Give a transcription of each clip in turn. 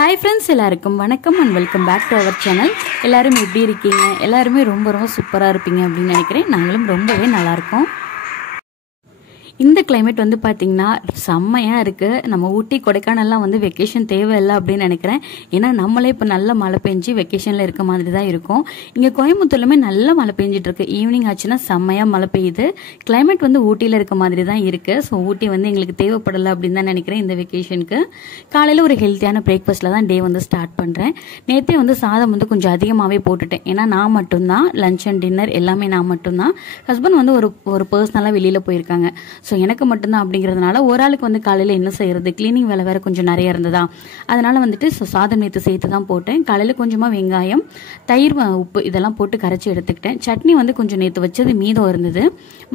Hi friends, எல்லாருக்கும் வணக்கம் and welcome back to our channel. எல்லாரும் எப்படி இருக்கீங்க? எல்லாரும் ரொம்ப சூப்பரா இருப்பீங்க அப்படினு நினைக்கிறேன். நாங்களும் ரொம்பவே நல்லா இருக்கோம். இந்த கிளைமேட் வந்து பாத்தீங்கன்னா செம்மையா இருக்கு. நம்ம ஊட்டி கொடைக்கானல்லாம் வந்து வெக்கேஷன் தேவையில்லை அப்படின்னு நினைக்கிறேன். ஏன்னா நம்மளே இப்ப நல்ல மழை பெஞ்சு வெக்கேஷன்ல இருக்க மாதிரி தான் இருக்கும். இங்க கோயம்புத்தூர்லயுமே நல்ல மழை பெஞ்சிட்டு இருக்கு. ஈவினிங் ஆச்சுன்னா செம்மையா மழை பெய்யுது. கிளைமேட் வந்து ஊட்டியில இருக்க மாதிரி தான் இருக்கு. ஸோ ஊட்டி வந்து எங்களுக்கு தேவைப்படலை அப்படின்னு தான் நினைக்கிறேன் இந்த வெக்கேஷனுக்கு. காலையில ஒரு ஹெல்த்தியான பிரேக்ஃபாஸ்ட்ல தான் டே வந்து ஸ்டார்ட் பண்றேன். நேத்தே வந்து சாதம் வந்து கொஞ்சம் அதிகமாவே போட்டுட்டேன். ஏன்னா நான் மட்டும்தான் லஞ்ச் அண்ட் டின்னர் எல்லாமே நான் மட்டும்தான். ஹஸ்பண்ட் வந்து ஒரு பர்சனலா வெளியில போயிருக்காங்க. ஸோ எனக்கு மட்டும்தான் அப்படிங்கிறதுனால ஒரு ஆளுக்கு வந்து காலையில் என்ன செய்யறது, கிளீனிங் வேலை வேற கொஞ்சம் நிறைய இருந்ததா, அதனால வந்துட்டு சாதம் நேற்று சேர்த்து தான் போட்டேன். காலையில் கொஞ்சமாக வெங்காயம், தயிர், உப்பு இதெல்லாம் போட்டு கரைச்சி எடுத்துக்கிட்டேன். சட்னி வந்து கொஞ்சம் நேற்று வச்சது மீதம் இருந்தது.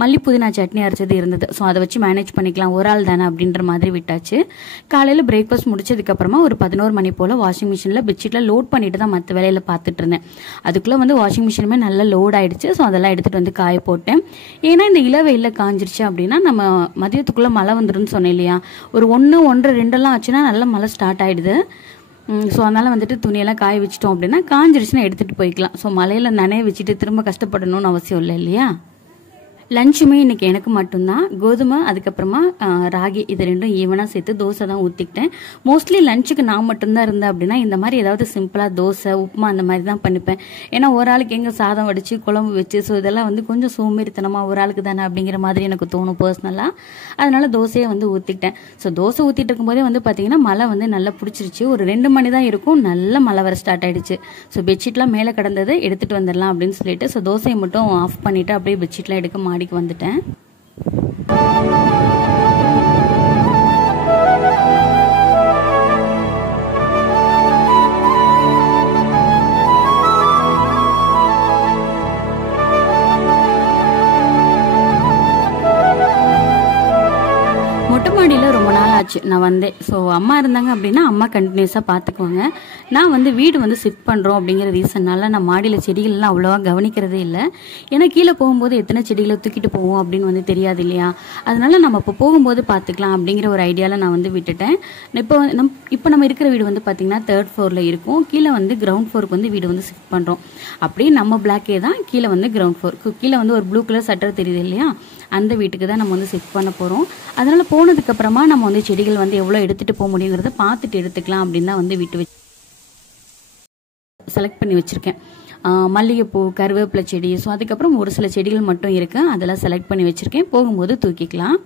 மல்லி புதினா சட்னி அரைச்சது இருந்தது. ஸோ அதை வச்சு மேனேஜ் பண்ணிக்கலாம், ஒரு ஆள் தானே அப்படின்ற மாதிரி விட்டாச்சு. காலையில் பிரேக்ஃபாஸ்ட் முடிச்சதுக்கப்புறமா ஒரு 11 மணி போல் வாஷிங் மிஷினில் பெட்ஷீட்டில் லோட் பண்ணிட்டு தான் மற்ற வேலையில் பார்த்துட்டு இருந்தேன். அதுக்குள்ளே வந்து வாஷிங் மிஷினுமே நல்லா லோட் ஆயிடுச்சு. ஸோ அதெல்லாம் எடுத்துகிட்டு வந்து காய போட்டேன். ஏன்னா இந்த இளவெயிலில் காஞ்சிருச்சு அப்படின்னா நம்ம மதியத்துக்குள்ள மழை வந்துடும் சொன்னேன் இல்லையா, ஒரு 1, 1, 2 ஆச்சுன்னா நல்ல மழை ஸ்டார்ட் ஆயிடுது. ஸோ அதனால வந்துட்டு துணியெல்லாம் காய வச்சிட்டோம் அப்படின்னா காஞ்சிருச்சுன்னா எடுத்துட்டு போய்க்கலாம். ஸோ மழையில நனைய வச்சுட்டு திரும்ப கஷ்டப்படணும்னு அவசியம் இல்லை இல்லையா. லஞ்சுமே இன்னைக்கு எனக்கு மட்டும்தான். கோதுமை அதுக்கப்புறமா ராகி இது ரெண்டும் ஈவனாக சேர்த்து தோசை தான் ஊற்றிக்கிட்டேன். மோஸ்ட்லி லஞ்சுக்கு நான் மட்டும்தான் இருந்தேன் அப்படின்னா இந்த மாதிரி ஏதாவது சிம்பிளாக தோசை உப்புமா அந்த மாதிரி தான் பண்ணிப்பேன். ஏன்னா ஒரு ஆளுக்கு எங்கே சாதம் வடித்து குழம்பு வச்சு, ஸோ இதெல்லாம் வந்து கொஞ்சம் சோம்பேறித்தனமாக ஒரு ஆளுக்கு தானே அப்படிங்கிற மாதிரி எனக்கு தோணும் பர்சனலாக. அதனால தோசையை வந்து ஊற்றிக்கிட்டேன். ஸோ தோசை ஊற்றிட்டு இருக்கும்போதே வந்து பார்த்தீங்கன்னா மழை வந்து நல்லா பிடிச்சிருச்சு. ஒரு 2 மணி தான் இருக்கும், நல்ல மழை வர ஸ்டார்ட் ஆயிடுச்சு. ஸோ பெட்ஷீட்லாம் மேலே கிடந்தது எடுத்துகிட்டு வந்துடலாம் அப்படின்னு சொல்லிட்டு ஸோ தோசையை மட்டும் ஆஃப் பண்ணிவிட்டு அப்படியே பெட்ஷீட்லாம் எடுக்க மாடிக்கு வந்துட்டேன். மொட்டை மாடியில் ரொம்ப நாள் ஆச்சு நான் வந்தேன். ஸோ அம்மா இருந்தாங்க அப்படின்னா அம்மா கண்டினியூஸாக பார்த்துக்குவாங்க. நான் வந்து வீடு வந்து ஷிஃப்ட் பண்ணுறோம் அப்படிங்கிற ரீசன்னால நான் மாடியில் செடிகள்லாம் அவ்வளோவா கவனிக்கிறதே இல்லை. ஏன்னா கீழே போகும்போது எத்தனை செடிகளை தூக்கிட்டு போவோம் அப்படின்னு வந்து தெரியாது இல்லையா. அதனால நம்ம இப்போ போகும்போது பார்த்துக்கலாம் அப்படிங்கிற ஒரு ஐடியாவில் நான் வந்து விட்டுட்டேன். இப்போ நம்ம இருக்கிற வீடு வந்து பார்த்திங்கன்னா 3rd ஃப்ளோரில் இருக்கும். கீழே வந்து கிரவுண்ட் ஃப்ளோருக்கு வந்து வீடு வந்து ஷிஃப்ட் பண்ணுறோம். அப்படியே நம்ம பிளாக்கே தான் கீழே வந்து கிரவுண்ட் ஃப்ளோர். கீழே வந்து ஒரு ப்ளூ கலர் சட்டர் தெரியுது இல்லையா, அந்த வீட்டுக்கு தான் நம்ம வந்து ஷிஃப்ட் பண்ண போகிறோம். அதனால போனதுக்கப்புறமா நம்ம வந்து செடிகள் வந்து எவ்வளோ எடுத்துகிட்டு போக முடியுங்கிறத பார்த்துட்டு எடுத்துக்கலாம் அப்படின்னு தான் வந்து வீட்டு செலக்ட் பண்ணி வச்சுருக்கேன். மல்லிகைப்பூ, கருவேப்பிலை செடி, ஸோ அதுக்கப்புறம் ஒரு சில செடிகள் மட்டும் இருக்கு, அதெல்லாம் செலக்ட் பண்ணி வச்சுருக்கேன். போகும்போது தூக்கிக்கலாம்.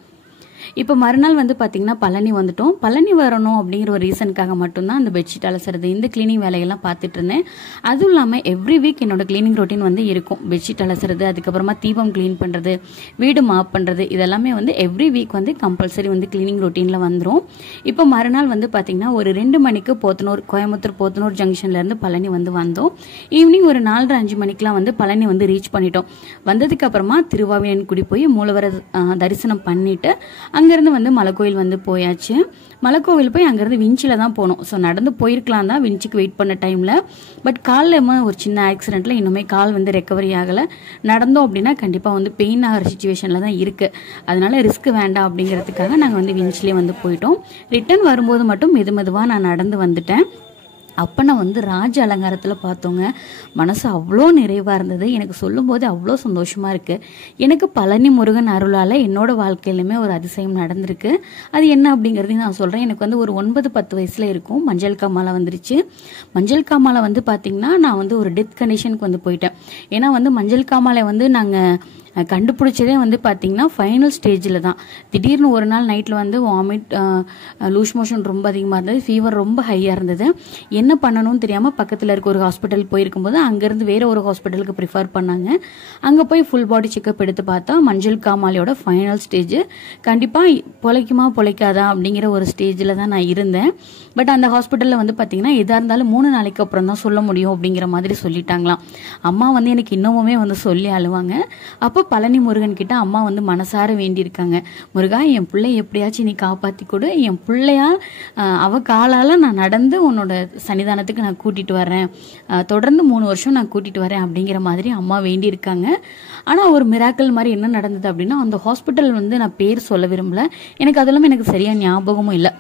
இப்போ மறுநாள் வந்து பார்த்தீங்கன்னா பழனி வந்துட்டோம். பழனி வரணும் அப்படிங்கிற ஒரு ரீசனுக்காக மட்டும்தான் அந்த பெட்ஷீட் அலசுறது, இந்த கிளீனிங் வேலையெல்லாம் பார்த்துட்டு இருந்தேன். அதுவும் இல்லாமல் எவ்ரி வீக் என்னோட கிளீனிங் ரொட்டீன் வந்து இருக்கும். பெட்ஷீட் அலசுறது, அதுக்கப்புறமா தீபம் கிளீன் பண்ணுறது, வீடு மாப் பண்ணுறது, இதெல்லாமே வந்து எவ்ரி வீக் வந்து கம்பல்சரி வந்து கிளீனிங் ரொட்டீனில் வந்துடும். இப்போ மறுநாள் வந்து பார்த்தீங்கன்னா ஒரு 2 மணிக்கு கோயம்புத்தூர் போத்தனூர் ஜங்ஷன்லேருந்து பழனி வந்து வந்தோம். ஈவினிங் ஒரு 4, 5 மணிக்கெலாம் வந்து பழனி வந்து ரீச் பண்ணிட்டோம். வந்ததுக்கப்புறமா திருவாவினன்குடி போய் மூலவர தரிசனம் பண்ணிட்டு அங்கேருந்து வந்து மலைக்கோயில் வந்து போயாச்சு. மலைக்கோவில் போய் அங்கேருந்து விஞ்சில தான் போனோம். ஸோ நடந்து போயிருக்கலாம் தான் விஞ்சிக்கு வெயிட் பண்ண டைமில். பட் காலில் ஒரு சின்ன ஆக்சிடென்ட்டில் இன்னுமே கால் வந்து ரெக்கவரி ஆகலை. நடந்தோம் அப்படின்னா கண்டிப்பாக வந்து பெயின் ஆகிற சுச்சுவேஷனில் தான் இருக்குது. அதனால ரிஸ்க் வேண்டாம் அப்படிங்கிறதுக்காக நாங்கள் வந்து விஞ்சிலே வந்து போயிட்டோம். ரிட்டர்ன் வரும்போது மட்டும் மெதுவாக நான் நடந்து வந்துட்டேன். அப்போ நான் வந்து ராஜ அலங்காரத்தில் பார்த்தோங்க. மனசு அவ்வளோ நிறைவாக இருந்தது. எனக்கு சொல்லும்போது அவ்வளோ சந்தோஷமாக இருக்குது. எனக்கு பழனி முருகன் அருளால் என்னோட வாழ்க்கையிலுமே ஒரு அதிசயம் நடந்திருக்கு. அது என்ன அப்படிங்கிறதையும் நான் சொல்கிறேன். எனக்கு வந்து ஒரு 9, 10 வயசில் இருக்கும் மஞ்சள் காமாலை வந்துருச்சு. மஞ்சள் காமாலை வந்து பார்த்திங்கன்னா நான் வந்து ஒரு டெத் கண்டிஷனுக்கு வந்து போயிட்டேன். ஏன்னா வந்து மஞ்சள் காமாலை வந்து நாங்கள் கண்டுபிடிச்சதே வந்து பார்த்தீங்கன்னா ஃபைனல் ஸ்டேஜில் தான். திடீர்னு ஒரு நாள் நைட்டில் வந்து வாமிட், லூஸ் மோஷன் ரொம்ப அதிகமாக இருந்தது, ஃபீவர் ரொம்ப ஹையாக இருந்தது. என்ன பண்ணணும்னு தெரியாமல் பக்கத்தில் இருக்க ஒரு ஹாஸ்பிட்டல் போயிருக்கும்போது அங்கேருந்து வேற ஒரு ஹாஸ்பிட்டலுக்கு ப்ரிஃபர் பண்ணாங்க. அங்கே போய் ஃபுல் பாடி செக்அப் எடுத்து பார்த்தா மஞ்சள் காமாலையோட ஃபைனல் ஸ்டேஜ். கண்டிப்பாக பொழைக்குமா பொழைக்காதா அப்படிங்கிற ஒரு ஸ்டேஜில் தான் நான் இருந்தேன். பட் அந்த ஹாஸ்பிட்டலில் வந்து பார்த்தீங்கன்னா எதாக இருந்தாலும் 3 நாளைக்கு அப்புறம் தான் சொல்ல முடியும் அப்படிங்கிற மாதிரி சொல்லிட்டாங்களாம். அம்மா வந்து எனக்கு இன்னமுமே வந்து சொல்லி அழுவாங்க. அப்போ பழனி முருகன் கிட்ட அம்மா வந்து மனசார வேண்டியிருக்காங்க, முருகா என் பிள்ளை எப்படியாச்சும் நீ காப்பாற்றி கொடு, என் பிள்ளையா அவ காலால் நான் நடந்து உன்னோட சன்னிதானத்துக்கு நான் கூட்டிட்டு வரேன், தொடர்ந்து 3 வருஷம் நான் கூட்டிட்டு வரேன் அப்படிங்கிற மாதிரி அம்மா வேண்டியிருக்காங்க. ஆனால் ஒரு மிராக்கல் மாதிரி என்ன நடந்தது அப்படின்னா, அந்த ஹாஸ்பிட்டல் வந்து நான் பேர் சொல்ல விரும்பல, எனக்கு அதெல்லாம் எனக்கு சரியா ஞாபகமும் இல்லை.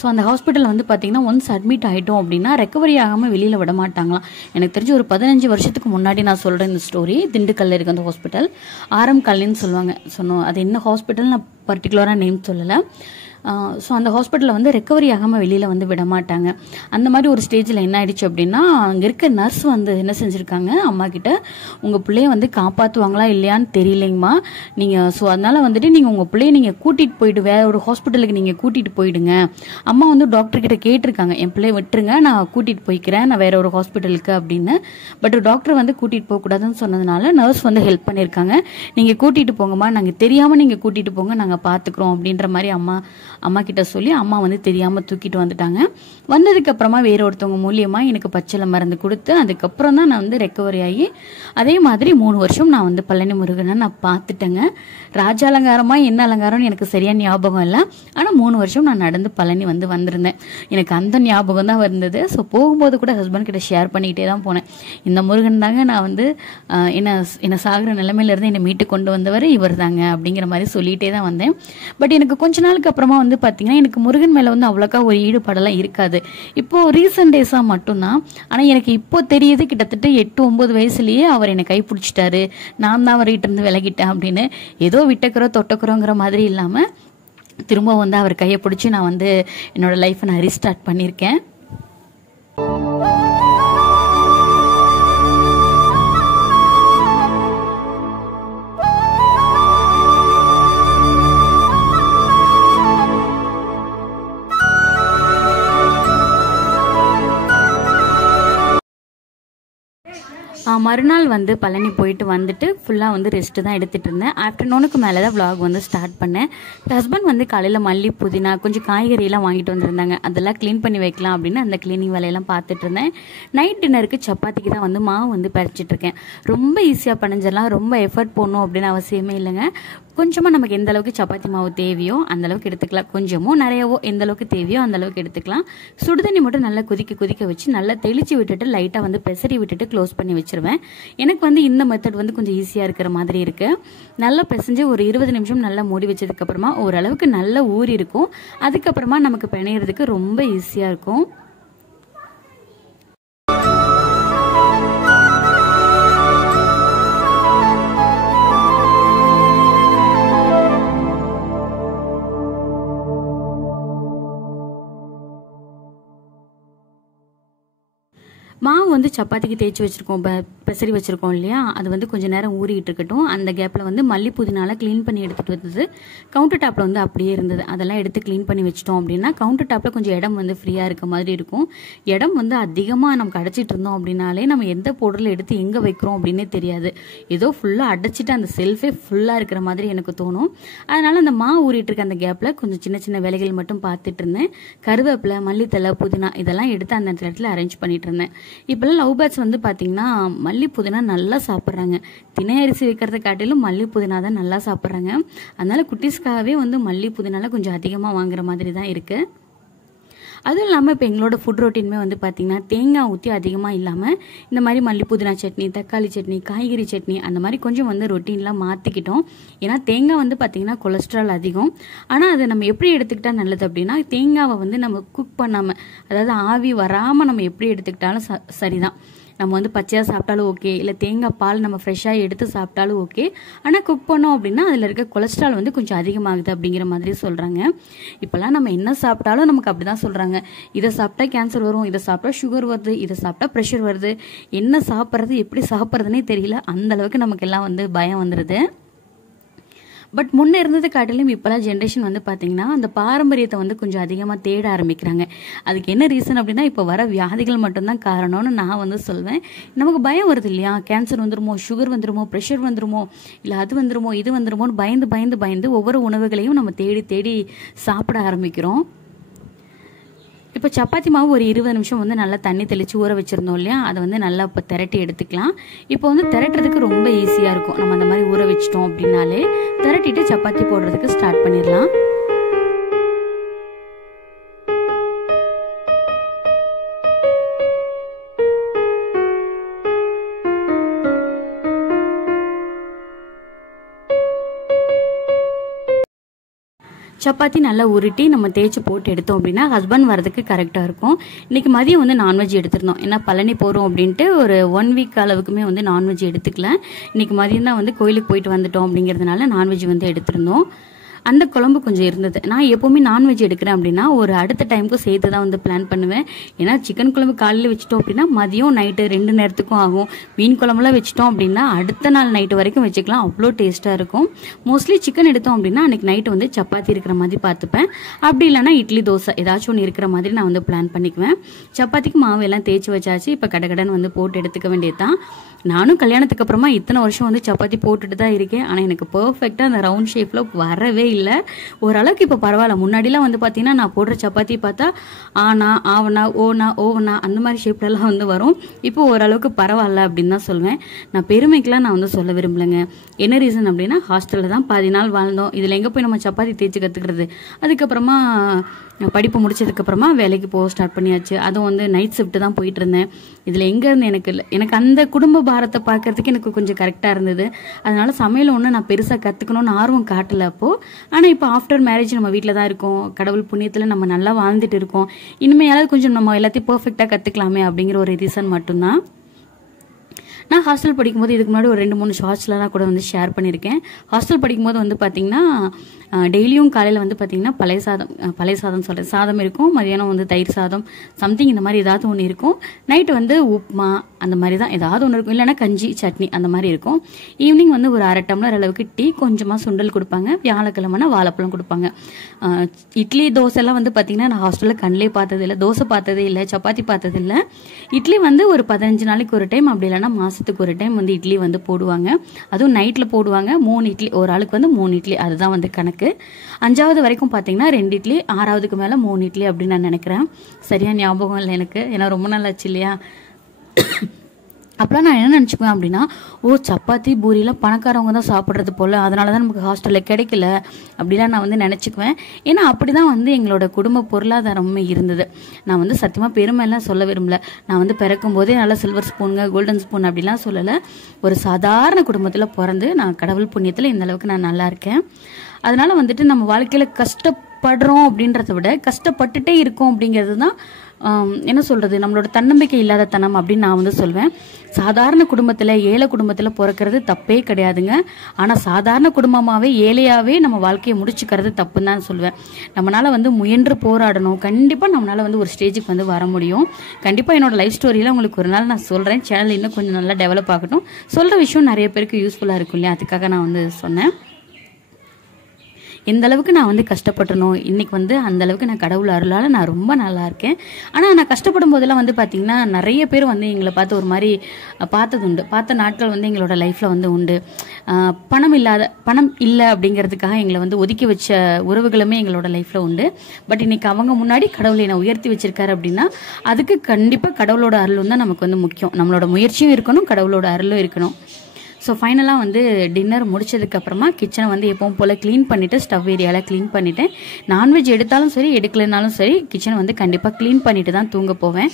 ஸோ அந்த ஹாஸ்பிட்டலில் வந்து பார்த்தீங்கன்னா ஒன்ஸ் அட்மிட் ஆகிட்டோம் அப்படின்னா ரெக்கவரி ஆகாமல் வெளியில் விட மாட்டாங்களாம். எனக்கு தெரிஞ்சு ஒரு 15 வருஷத்துக்கு முன்னாடி நான் சொல்கிறேன் இந்த ஸ்டோரி. திண்டுக்கல்ல இருக்க அந்த ஹாஸ்பிட்டல் ஆரம் கல்லின்னு சொல்லுவாங்க. சொன்னோம் அது என்ன ஹாஸ்பிட்டல் நான் பர்டிகுலராக நேம் சொல்லலை. ஸோ அந்த ஹாஸ்பிட்டலில் வந்து ரெக்கவரி ஆகாமல் வெளியில் வந்து விட மாட்டாங்க. அந்த மாதிரி ஒரு ஸ்டேஜில் என்ன ஆயிடுச்சு அப்படின்னா, அங்கே இருக்க நர்ஸ் வந்து என்ன செஞ்சுருக்காங்க, அம்மா கிட்ட உங்கள் பிள்ளைய வந்து காப்பாற்றுவாங்களா இல்லையான்னு தெரியலைங்கம்மா, நீங்கள் ஸோ அதனால் வந்துட்டு நீங்கள் உங்கள் பிள்ளைய நீங்கள் கூட்டிகிட்டு போயிட்டு வேற ஒரு ஹாஸ்பிட்டலுக்கு நீங்கள் கூட்டிகிட்டு போயிடுங்க. அம்மா வந்து டாக்டர்கிட்ட கேட்டிருக்காங்க, என் பிள்ளைய விட்டுருங்க, நான் கூட்டிகிட்டு போய்க்கிறேன், நான் வேற ஒரு ஹாஸ்பிட்டலுக்கு அப்படின்னு. பட் டாக்டர் வந்து கூட்டிகிட்டு போகக்கூடாதுன்னு சொன்னதுனால நர்ஸ் வந்து ஹெல்ப் பண்ணியிருக்காங்க. நீங்கள் கூட்டிகிட்டு போங்கம்மா, நாங்கள் தெரியாமல் நீங்கள் கூட்டிகிட்டு போங்க, நாங்கள் பார்த்துக்குறோம் அப்படின்ற மாதிரி அம்மா கிட்ட சொல்லி அம்மா வந்து தெரியாமல் தூக்கிட்டு வந்துட்டாங்க. வந்ததுக்கு அப்புறமா வேற ஒருத்தவங்க மூலியமா எனக்கு பச்சிலை மருந்து கொடுத்து அதுக்கப்புறம் தான் நான் வந்து ரெக்கவரி ஆகி அதே மாதிரி 3 வருஷம் நான் வந்து பழனி முருகனை நான் பார்த்துட்டேங்க. ராஜ அலங்காரமா என்ன அலங்காரம்னு எனக்கு சரியா ஞாபகம் இல்லை. ஆனால் 3 வருஷம் நான் நடந்து பழனி வந்து வந்திருந்தேன். எனக்கு அந்த ஞாபகம் தான் வந்தது. ஸோ போகும்போது கூட ஹஸ்பண்ட் கிட்ட ஷேர் பண்ணிக்கிட்டே தான் போனேன். இந்த முருகன் தாங்க நான் வந்து என்ன சாகிற நிலைமையில இருந்து என்னை மீட்டு கொண்டு வந்தவர் இவர் தாங்க அப்படிங்கிற மாதிரி சொல்லிட்டே தான் வந்தேன். பட் எனக்கு கொஞ்ச நாளுக்கு அப்புறமா வந்து பார்த்தீங்கன்னா எனக்கு முருகன் மேலே வந்து அவ்வளோக்கா ஒரு ஈடுபாடெல்லாம் இருக்காது. இப்போ ரீசெண்ட் டேஸாக மட்டும்தான். ஆனால் எனக்கு இப்போ தெரியுது, கிட்டத்தட்ட 8-9 வயசுலேயே அவர் என்னை கைப்பிடிச்சிட்டாரு, நான் தான் அவர்கிட்ட இருந்து விலகிட்டேன் அப்படின்னு. ஏதோ விட்டக்கிறோம் தொட்டக்கிறோங்கிற மாதிரி இல்லாமல் திரும்ப வந்து அவர் கையை பிடிச்சி நான் வந்து என்னோட லைஃப்பை நான் ரீஸ்டார்ட் பண்ணியிருக்கேன். மறுநாள் வந்து பழனி போயிட்டு வந்துட்டு ஃபுல்லாக வந்து ரெஸ்ட்டு தான் எடுத்துகிட்டு இருந்தேன். ஆஃப்டர்நூனுக்கு மேலே தான் vlog வந்து ஸ்டார்ட் பண்ணேன். ஹஸ்பண்ட் வந்து காலையில் மல்லி புதினா கொஞ்சம் காய்கறியெல்லாம் வாங்கிட்டு வந்திருந்தாங்க. அதெல்லாம் க்ளீன் பண்ணி வைக்கலாம் அப்படின்னு அந்த க்ளீனிங் வேலையெல்லாம் பார்த்துட்டு இருந்தேன். நைட் டின்னருக்கு சப்பாத்திக்கு தான் வந்து மாவு வந்து பறிச்சிட்டு இருக்கேன். ரொம்ப ஈஸியாக பணிஞ்சிடலாம், ரொம்ப எஃபர்ட் போடணும் அப்படின்னு அவசியமே இல்லைங்க. கொஞ்சமாக நமக்கு எந்த அளவுக்கு சப்பாத்தி மாவு தேவையோ அந்த அளவுக்கு எடுத்துக்கலாம். கொஞ்சமோ நிறையவோ எந்த அளவுக்கு தேவையோ அந்த அளவுக்கு எடுத்துக்கலாம். சுடுதண்ணி மட்டும் நல்லா கொதிக்க வச்சு நல்லா தெளிச்சு விட்டுட்டு லைட்டாக வந்து பெசரி விட்டுட்டு க்ளோஸ் பண்ணி வச்சிருவேன். எனக்கு வந்து இந்த மெத்தட் வந்து கொஞ்சம் ஈஸியாக இருக்கிற மாதிரி இருக்கு. நல்லா பிசைஞ்சு ஒரு 20 நிமிஷம் நல்லா மூடி வச்சதுக்கு அப்புறமா ஓரளவுக்கு நல்லா ஊறி இருக்கும். அதுக்கப்புறமா நமக்கு பிணையிறதுக்கு ரொம்ப ஈஸியாக இருக்கும். மாவு வந்து சப்பாத்திக்கு தேய்ச்சி வச்சிருக்கோம், பெசரி வச்சிருக்கோம் இல்லையா, அது வந்து கொஞ்சம் நேரம் ஊறிட்டு இருக்கட்டும். அந்த கேப்பில் வந்து மல்லி புதினால க்ளீன் பண்ணி எடுத்துகிட்டு வந்தது கவுண்டர் டாப்பில் வந்து அப்படியே இருந்தது. அதெல்லாம் எடுத்து க்ளீன் பண்ணி வச்சிட்டோம் அப்படின்னா கவுண்டர் டாப்பில் கொஞ்சம் இடம் வந்து ஃப்ரீயாக இருக்க மாதிரி இருக்கும். இடம் வந்து அதிகமாக நமக்கு அடைச்சிட்டு இருந்தோம் அப்படின்னாலே நம்ம எந்த பொருளை எடுத்து எங்கே வைக்கிறோம் அப்படின்னே தெரியாது. ஏதோ ஃபுல்லாக அடைச்சிட்டு அந்த செல்ஃபே ஃபுல்லாக இருக்கிற மாதிரி எனக்கு தோணும். அதனால அந்த மாவு ஊறிட்டு இருக்க அந்த கேப்பில் கொஞ்சம் சின்ன சின்ன வேலைகள் மட்டும் பார்த்துட்டு இருந்தேன். கருவேப்பிலை, மல்லித்தலை, புதினா இதெல்லாம் எடுத்து அந்த இடத்துல அரேஞ்ச் பண்ணிட்டு இருந்தேன். இப்போல்லாம் லவ் பேர்ட்ஸ் வந்து பார்த்தீங்கன்னா மல்லி புதினா நல்லா சாப்பிட்றாங்க. தினை அரிசி வைக்கிறத காட்டிலும் மல்லி புதினா தான் நல்லா சாப்பிட்றாங்க. அதனால குட்டீஸ்க்காகவே வந்து மல்லி புதினால கொஞ்சம் அதிகமாக வாங்குற மாதிரி தான் இருக்குது. அதுவும் இல்லாமல் இப்போ எங்களோட ஃபுட் ரொட்டீனுமே வந்து பார்த்திங்கன்னா தேங்காய் ஊற்றி அதிகமாக இல்லாமல் இந்த மாதிரி மல்லி புதினா சட்னி, தக்காளி சட்னி, காய்கறி சட்னி அந்த மாதிரி கொஞ்சம் வந்து ரொட்டீன்லாம் மாற்றிக்கிட்டோம். ஏன்னா தேங்காய் வந்து பார்த்திங்கன்னா கொலஸ்ட்ரால் அதிகம். ஆனால் அதை நம்ம எப்படி எடுத்துக்கிட்டால் நல்லது அப்படின்னா, தேங்காவை வந்து நம்ம குக் பண்ணாமல், அதாவது ஆவி வராமல் நம்ம எப்படி எடுத்துக்கிட்டாலும் சரிதான். நம்ம வந்து பச்சையாக சாப்பிட்டாலும் ஓகே, இல்லை தேங்காய் பால் நம்ம ஃப்ரெஷ்ஷாக எடுத்து சாப்பிட்டாலும் ஓகே. ஆனால் குக் பண்ணோம் அப்படின்னா அதில் இருக்க கொலஸ்ட்ரால் வந்து கொஞ்சம் அதிகமாகுது அப்படிங்கிற மாதிரி சொல்கிறாங்க. இப்போல்லாம் நம்ம என்ன சாப்பிட்டாலும் நமக்கு அப்படி தான் சொல்கிறாங்க. இதை சாப்பிட்டா கேன்சர் வரும், இதை சாப்பிட்டா சுகர் வருது, இதை சாப்பிட்டா ப்ரெஷர் வருது. என்ன சாப்பிட்றது, எப்படி சாப்பிட்றதுனே தெரியல. அந்த அளவுக்கு நமக்கு எல்லாம் வந்து பயம் வந்துடுது. பட் முன்னே இருந்தது காட்டிலும் இப்போலாம் ஜென்ரேஷன் வந்து பார்த்தீங்கன்னா அந்த பாரம்பரியத்தை வந்து கொஞ்சம் அதிகமாக தேட ஆரம்பிக்கிறாங்க. அதுக்கு என்ன ரீசன் அப்படின்னா, இப்போ வர வியாதிகள் மட்டும்தான் காரணம்னு நான் வந்து சொல்வேன். நமக்கு பயம் வருது இல்லையா, கேன்சர் வந்துருமோ, சுகர் வந்துருமோ, ப்ரெஷர் வந்துருமோ, இல்லை அது வந்துருமோ, இது வந்துருமோன்னு பயந்து ஒவ்வொரு உணவுகளையும் நம்ம தேடி சாப்பிட ஆரம்பிக்கிறோம். இப்போ சப்பாத்தி மாவு ஒரு 20 நிமிஷம் வந்து நல்லா தண்ணி தெளித்து ஊற வச்சுருந்தோம் இல்லையா, அதை வந்து நல்லா இப்போ திரட்டி எடுத்துக்கலாம். இப்போ வந்து திரட்டுறதுக்கு ரொம்ப ஈஸியாக இருக்கும். நம்ம அந்த மாதிரி ஊற வச்சிட்டோம் அப்படின்னாலே திரட்டிட்டு சப்பாத்தி போடுறதுக்கு ஸ்டார்ட் பண்ணிடலாம். சப்பாத்தி நல்லா உருட்டி நம்ம தேய்ச்சி போட்டு எடுத்தோம் அப்படின்னா ஹஸ்பண்ட் வரதுக்கு கரெக்டாக இருக்கும். இன்னைக்கு மதியம் வந்து நான்வெஜ் எடுத்திருந்தோம். ஏன்னா பழனி போகிறோம் அப்படின்ட்டு ஒரு 1 வீக் அளவுக்குமே வந்து நான்வெஜ் எடுத்துக்கல. இன்னைக்கு மதியம் தான் வந்து கோயிலுக்கு போயிட்டு வந்துட்டோம் அப்படிங்கிறதுனால நான்வெஜ் வந்து எடுத்திருந்தோம். அந்த குழம்பு கொஞ்சம் இருந்தது. நான் எப்போவுமே நான்வெஜ் எடுக்கிறேன் அப்படின்னா ஒரு அடுத்த டைமுக்கு சேர்த்து தான் வந்து பிளான் பண்ணுவேன். ஏன்னா சிக்கன் குழம்பு காலையில் வச்சிட்டோம் அப்படின்னா மதியம் நைட்டு 2 நேரத்துக்கும் ஆகும். மீன் குழம்புலாம் வச்சிட்டோம் அப்படின்னா அடுத்த நாள் நைட்டு வரைக்கும் வச்சுக்கலாம், அவ்வளோ டேஸ்ட்டாக இருக்கும். மோஸ்ட்லி சிக்கன் எடுத்தோம் அப்படின்னா அன்றைக்கி நைட்டு வந்து சப்பாத்தி இருக்கிற மாதிரி பார்த்துப்பேன். அப்படி இல்லைனா இட்லி தோசை ஏதாச்சும் ஒன்று இருக்கிற மாதிரி நான் வந்து பிளான் பண்ணிக்குவேன். சப்பாத்திக்கு மாவு எல்லாம் தேய்ச்சி வச்சாச்சு. இப்போ கடகடன்னு வந்து போட்டு எடுத்துக்க வேண்டியது தான். நானும் கல்யாணத்துக்கு அப்புறமா இத்தனை வருஷம் வந்து சப்பாத்தி போட்டுட்டு தான் இருக்கேன். ஆனால் எனக்கு பர்ஃபெக்டாக அந்த ரவுண்ட் ஷேப்பில் வரவே இல்லை. ஓரளவுக்கு இப்போ பரவாயில்ல. முன்னாடிலாம் வந்து பார்த்தீங்கன்னா நான் போடுற சப்பாத்தி பார்த்தா ஆனா ஆவனா ஓனா ஓவனா அந்த மாதிரி ஷேப்லலாம் வந்து வரும். இப்போ ஓரளவுக்கு பரவாயில்ல அப்படின்னு தான் சொல்லுவேன். நான் பெருமைக்கெலாம் நான் வந்து சொல்ல விரும்பலைங்க. என்ன ரீசன் அப்படின்னா ஹாஸ்டலில் தான் பாதி நாள் வாழ்ந்தோம். இதில் எங்கே போய் நம்ம சப்பாத்தி தேய்ச்சி கற்றுக்கிறது. அதுக்கப்புறமா படிப்பு முடிச்சதுக்கப்புறமா வேலைக்கு போக ஸ்டார்ட் பண்ணியாச்சு. அதுவும் வந்து நைட் ஷிஃப்ட் தான் போயிட்டு இருந்தேன். இதில் எங்கேருந்து எனக்கு அந்த குடும்ப பாரத்தை பார்க்கறதுக்கு எனக்கு கொஞ்சம் கரெக்டாக இருந்தது. அதனால சமையல் ஒன்று நான் பெருசாக கற்றுக்கணும்னு ஆர்வம் காட்டலை அப்போது. ஆனால் இப்போ ஆஃப்டர் மேரேஜ் நம்ம வீட்டில் தான் இருக்கோம். கடவுள் புண்ணியத்தில் நம்ம நல்லா வாழ்ந்துட்டு இருக்கோம். இனிமேலாவது கொஞ்சம் நம்ம எல்லாத்தையும் பர்ஃபெக்டாக கற்றுக்கலாமே அப்படிங்கிற ஒரு ரீசன் மட்டும்தான். நான் ஹாஸ்டல் படிக்கும்போது இதுக்கு முன்னாடி ஒரு 2-3 ஷார்ட்ஸ்லாம் கூட வந்து ஷேர் பண்ணியிருக்கேன். ஹாஸ்டல் படிக்கும்போது வந்து பார்த்தீங்கன்னா டெய்லியும் காலையில் வந்து பார்த்தீங்கன்னா பழைய சாதம் சொல்கிறேன் சாதம் இருக்கும். மதியானம் வந்து தயிர் சாதம் சம்திங் இந்த மாதிரி ஏதாவது ஒன்று இருக்கும். நைட்டு வந்து உப்புமா அந்த மாதிரி தான் ஏதாவது ஒன்று இருக்கும். இல்லைன்னா கஞ்சி சட்னி அந்த மாதிரி இருக்கும். ஈவினிங் வந்து ஒரு 1/2 டம்ளர் அளவுக்கு டீ, கொஞ்சமாக சுண்டல் கொடுப்பாங்க. வியாழக்கிழமைனா வாழைப்பழம் கொடுப்பாங்க. இட்லி தோசைலாம் வந்து பார்த்தீங்கன்னா நான் ஹாஸ்டலில் கண்ணிலே பார்த்தது இல்லை, தோசை பார்த்ததே இல்லை, சப்பாத்தி பார்த்தது இல்லை. இட்லி வந்து ஒரு 15 நாளைக்கு ஒரு டைம், அப்படி இல்லைன்னா மாதத்துக்கு ஒரு டைம் வந்து இட்லி வந்து போடுவாங்க. அதுவும் நைட்டில் போடுவாங்க. 3 இட்லி ஒரு ஆளுக்கு வந்து 3 இட்லி அதுதான் வந்து கணக்கு. 5வது வரைக்கும் பார்த்தீங்கன்னா 2 இட்லி, 6வதுக்கு மேலே 3 இட்லி அப்படின்னு நான் நினைக்கிறேன். சரியா ஞாபகம் இல்லை எனக்கு, ஏன்னா ரொம்ப நாள் ஆச்சு இல்லையா. அப்போலாம் நான் என்ன நினச்சிக்குவேன் அப்படின்னா, சப்பாத்தி பூரியில் பணக்காரவங்க தான் சாப்பிட்றது போல், அதனால தான் நமக்கு ஹாஸ்டலில் கிடைக்கல அப்படிலாம் நான் வந்து நினச்சிக்குவேன். ஏன்னா அப்படி தான் வந்து எங்களோட குடும்ப பொருளாதாரமும் இருந்தது. நான் வந்து சத்தியமாக பெருமையெல்லாம் சொல்ல விரும்பல. நான் வந்து பிறக்கும் போதே நல்லா சில்வர் ஸ்பூனுங்க கோல்டன் ஸ்பூன் அப்படிலாம் சொல்லலை. ஒரு சாதாரண குடும்பத்தில் பிறந்து நான் கடவுள் புண்ணியத்தில் இந்த அளவுக்கு நான் நல்லா இருக்கேன். அதனால வந்துட்டு நம்ம வாழ்க்கையில் கஷ்டப்படுறோம் அப்படின்றத விட கஷ்டப்பட்டுட்டே இருக்கோம் அப்படிங்கிறது தான் என்ன சொல்கிறது, நம்மளோட தன்னம்பிக்கை இல்லாத தனம் அப்படின்னு நான் வந்து சொல்வேன். சாதாரண குடும்பத்தில் ஏழை குடும்பத்தில் பிறக்கிறது தப்பே கிடையாதுங்க. ஆனால் சாதாரண குடும்பமாகவே ஏழையாகவே நம்ம வாழ்க்கையை முடிச்சுக்கிறது தப்புன்னு தான் சொல்லுவேன். நம்மளால் வந்து முயன்று போராடணும். கண்டிப்பாக நம்மளால் வந்து ஒரு ஸ்டேஜுக்கு வந்து வர முடியும். கண்டிப்பாக என்னோட லைஃப் ஸ்டோரியில் உங்களுக்கு ஒரு நாள் நான் சொல்கிறேன். சேனல் இன்னும் கொஞ்சம் நல்லா டெவலப் ஆகட்டும். சொல்கிற விஷயம் நிறைய பேருக்கு யூஸ்ஃபுல்லாக இருக்கும் இல்லையா, அதுக்காக நான் வந்து சொன்னேன். எந்த அளவுக்கு நான் வந்து கஷ்டப்பட்டணும், இன்னைக்கு வந்து அந்த அளவுக்கு நான் கடவுள் அருளால் நான் ரொம்ப நல்லா இருக்கேன். ஆனால் நான் கஷ்டப்படும் போதெல்லாம் வந்து பார்த்தீங்கன்னா நிறைய பேர் வந்து எங்களை பார்த்து ஒரு மாதிரி பார்த்தது உண்டு. பார்த்த நாட்கள் வந்து எங்களோட லைஃப்பில் வந்து உண்டு. பணம் இல்லை அப்படிங்கிறதுக்காக எங்களை வந்து ஒதுக்கி வச்ச உறவுகளுமே எங்களோட லைஃப்பில் உண்டு. பட் இன்னைக்கு அவங்க முன்னாடி கடவுளை என்னை உயர்த்தி வச்சிருக்காரு அப்படின்னா அதுக்கு கண்டிப்பாக கடவுளோட அருளும் தான் நமக்கு வந்து முக்கியம். நம்மளோட முயற்சியும் இருக்கணும், கடவுளோட அருளும் இருக்கணும். ஸோ ஃபைனலாக வந்து டின்னர் முடிச்சதுக்கப்புறமா கிச்சனை வந்து எப்பவும் போல் க்ளீன் பண்ணிவிட்டு ஸ்டவ் ஏரியாவில் க்ளீன் பண்ணிவிட்டேன். நான்வெஜ் எடுத்தாலும் சரி எடுக்கலைனாலும் சரி கிச்சனை வந்து கண்டிப்பாக க்ளீன் பண்ணிட்டு தான் தூங்க போவேன்.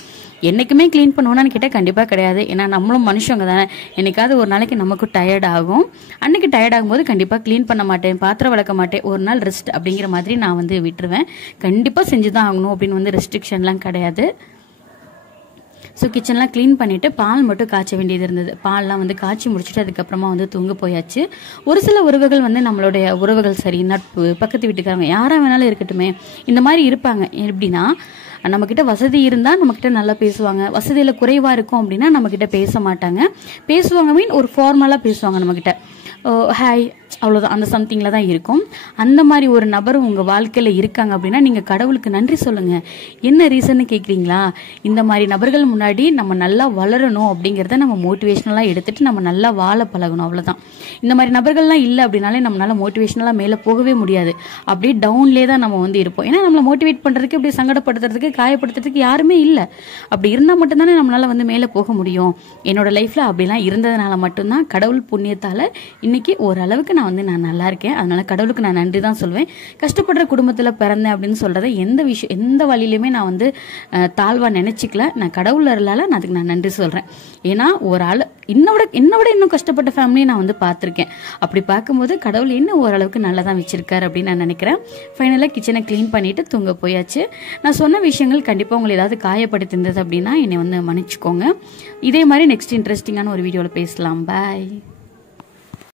என்றைக்குமே க்ளீன் பண்ணுவோன்னு கேட்டால் கண்டிப்பாக கிடையாது. ஏன்னா நம்மளும் மனுஷங்க தானே, என்னைக்காவது ஒரு நாளைக்கு நமக்கு டயர்ட் ஆகும். அன்றைக்கி டயர்ட் ஆகும்போது கண்டிப்பாக க்ளீன் பண்ண மாட்டேன், பாத்திரம் விளக்க மாட்டேன், ஒரு நாள் ரெஸ்ட் அப்படிங்கிற மாதிரி நான் வந்து விட்டுருவேன். கண்டிப்பாக செஞ்சு தான் ஆகணும் அப்படின்னு வந்து ரெஸ்ட்ரிக்ஷன்லாம் கிடையாது. ஸோ கிச்சன்லாம் க்ளீன் பண்ணிவிட்டு பால் மட்டும் காய்ச்ச வேண்டியது இருந்தது. பால்லாம் வந்து காய்ச்சி முடிச்சுட்டு அதுக்கப்புறமா வந்து தூங்க போயாச்சு. ஒரு சில உறவுகள் வந்து நம்மளுடைய உறவுகள் சரி, நட்பு, பக்கத்து வீட்டுக்காரங்க யாராக வேணாலும் இருக்கட்டுமே, இந்த மாதிரி இருப்பாங்க. எப்படின்னா நம்மக்கிட்ட வசதி இருந்தால் நம்மக்கிட்ட நல்லா பேசுவாங்க, வசதியில் குறைவாக இருக்கும் அப்படின்னா நம்மக்கிட்ட பேச மாட்டாங்க. பேசுவாங்க மீன் ஒரு ஃபார்மலாக பேசுவாங்க நம்மக்கிட்ட, ஹாய் அவ்வளோதான், அந்த சம்திங்கில் தான் இருக்கும். அந்த மாதிரி ஒரு நபர் உங்கள் வாழ்க்கையில் இருக்காங்க அப்படின்னா நீங்கள் கடவுளுக்கு நன்றி சொல்லுங்கள். என்ன ரீசன்னு கேட்குறீங்களா? இந்த மாதிரி நபர்கள் முன்னாடி நம்ம நல்லா வளரணும் அப்படிங்கிறத நம்ம மோட்டிவேஷனலாக எடுத்துகிட்டு நம்ம நல்லா வாழ பழகணும், அவ்வளோதான். இந்த மாதிரி நபர்கள்லாம் இல்லை அப்படின்னாலே நம்மளால மோட்டிவேஷனலாக மேலே போகவே முடியாது. அப்படியே டவுன்லேயே தான் நம்ம வந்து இருப்போம். ஏன்னா நம்மளை மோட்டிவேட் பண்ணுறதுக்கு, இப்படி சங்கடப்படுத்துறதுக்கு, காயப்படுத்துறதுக்கு யாருமே இல்லை. அப்படி இருந்தால் மட்டும்தானே நம்மளால் வந்து மேலே போக முடியும். என்னோட லைஃப்பில் அப்படிலாம் இருந்ததுனால மட்டும்தான் கடவுள் புண்ணியத்தால் இன்னைக்கு ஓரளவுக்கு நான் நல்லா இருக்கேன். அதனால கடவுளுக்கு நான் நன்றி தான் சொல்வேன். கஷ்டப்படுற குடும்பத்தில் பிறந்தேன் அப்படின்னு சொல்றதை எந்த வழியிலுமே நான் வந்து தாழ்வா நினைச்சிக்கல. நான் கடவுள் அருளால நான் அதுக்கு நான் நன்றி சொல்றேன். ஏன்னா ஒரு ஆள் என்னை விட இன்னும் கஷ்டப்பட்ட ஃபேமிலியை நான் வந்து பார்த்துருக்கேன். அப்படி பார்க்கும்போது கடவுள் இன்னும் ஓரளவுக்கு நல்லா தான் வச்சிருக்காரு அப்படின்னு நான் நினைக்கிறேன். ஃபைனலாக கிச்சனை க்ளீன் பண்ணிட்டு தூங்க போயாச்சு. நான் சொன்ன விஷயங்கள் கண்டிப்பாக உங்களை ஏதாவது காயப்படுத்திருந்தது அப்படின்னா என்னை வந்து மன்னிச்சுக்கோங்க. இதே மாதிரி நெக்ஸ்ட் இன்ட்ரெஸ்டிங்கான ஒரு வீடியோவில் பேசலாம். பாய்.